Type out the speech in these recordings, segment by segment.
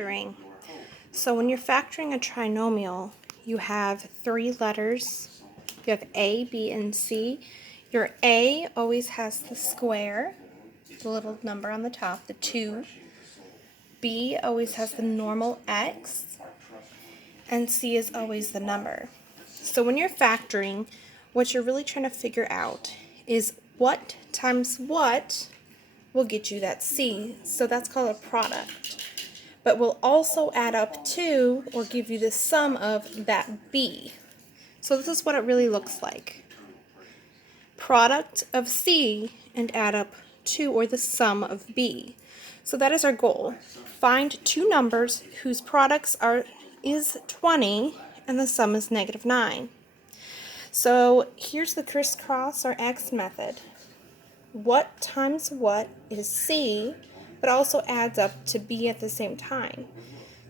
factoring. So when you're factoring a trinomial, you have three letters. You have A, B, and C. Your A always has the square, the little number on the top, the 2. B always has the normal x, and C is always the number. So when you're factoring, what you're really trying to figure out is what times what will get you that C. So that's called a product. But will also add up to or give you the sum of that B. So this is what it really looks like. Product of C and add up to or the sum of B. So that is our goal. Find two numbers whose products is 20 and the sum is -9. So here's the crisscross or X method. What times what is C, but also adds up to B at the same time.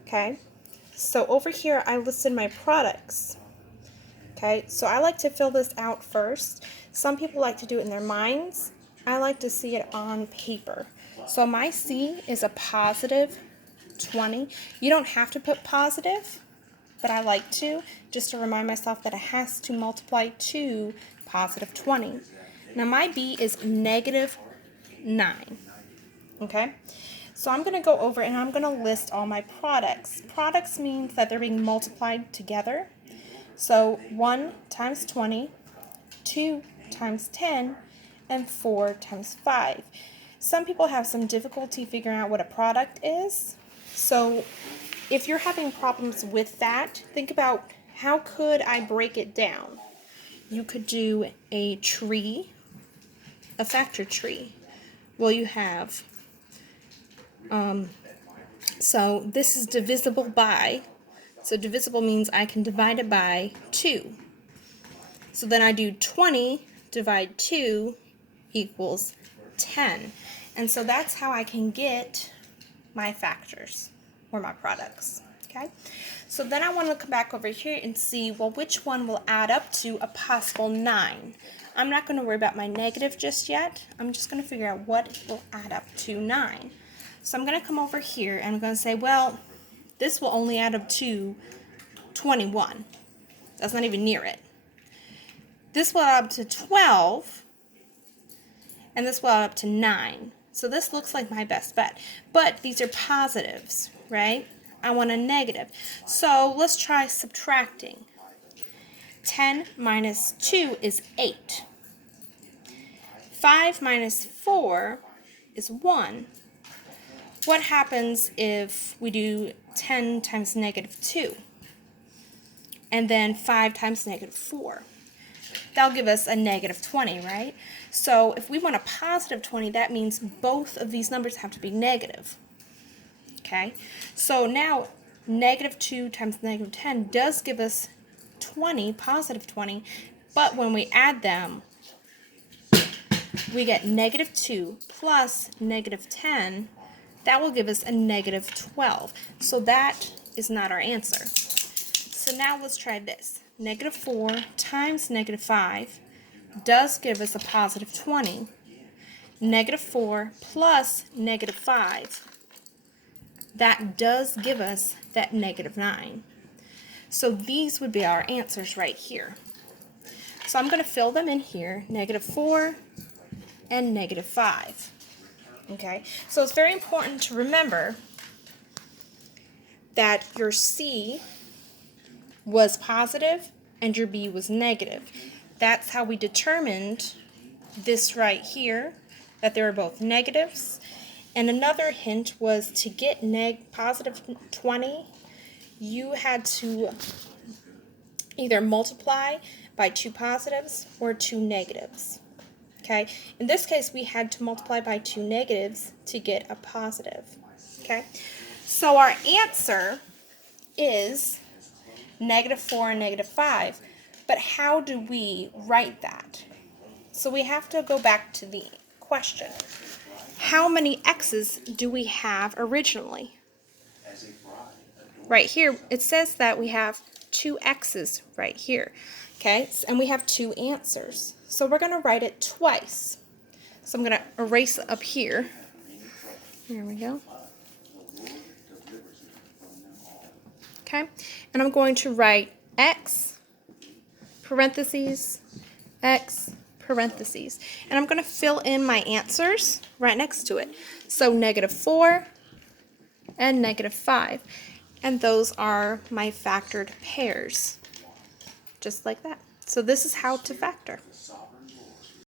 Okay, so over here I listed my products. Okay, so I like to fill this out first. Some people like to do it in their minds. I like to see it on paper. So my C is a positive 20. You don't have to put positive, but I like to, just to remind myself that it has to multiply to positive 20. Now my B is -9. Okay, so I'm going to go over and I'm going to list all my products. Products means that they're being multiplied together. So 1 times 20, 2 times 10, and 4 times 5. Some people have some difficulty figuring out what a product is. So if you're having problems with that, think about how could I break it down. You could do a tree, a factor tree. Well, you have, so this is divisible by, so divisible means I can divide it by 2. So then I do 20 divide 2 equals 10. And so that's how I can get my factors or my products. Okay, so then I want to come back over here and see, well, which one will add up to a possible 9. I'm not going to worry about my negative just yet. I'm just going to figure out what will add up to 9. So I'm going to come over here and I'm going to say, well, this will only add up to 21. That's not even near it. This will add up to 12, and this will add up to 9. So this looks like my best bet. But these are positives, right? I want a negative. So let's try subtracting. 10 minus 2 is 8. 5 minus 4 is 1. What happens if we do 10 times -2? And then 5 times -4? That'll give us a -20, right? So if we want a positive 20, that means both of these numbers have to be negative. Okay, so now -2 times -10 does give us 20, positive 20, but when we add them, we get -2 plus -10. That will give us a -12. So that is not our answer. So now let's try this. -4 times -5 does give us a positive 20. -4 plus -5, that does give us that -9. So these would be our answers right here. So I'm going to fill them in here, -4 and -5. Okay, so it's very important to remember that your C was positive and your B was negative. That's how we determined this right here, that they were both negatives. And another hint was to get positive 20, you had to either multiply by 2 positives or 2 negatives. Okay, in this case we had to multiply by 2 negatives to get a positive. Okay, so our answer is -4 and -5, but how do we write that? So we have to go back to the question. How many x's do we have originally? Right here, it says that we have 2 x's right here. Okay, and we have 2 answers. So we're going to write it twice. So I'm going to erase up here. There we go. Okay, and I'm going to write x, parentheses, x, parentheses. And I'm going to fill in my answers right next to it. So -4 and -5. And those are my factored pairs. Just like that. So this is how to factor.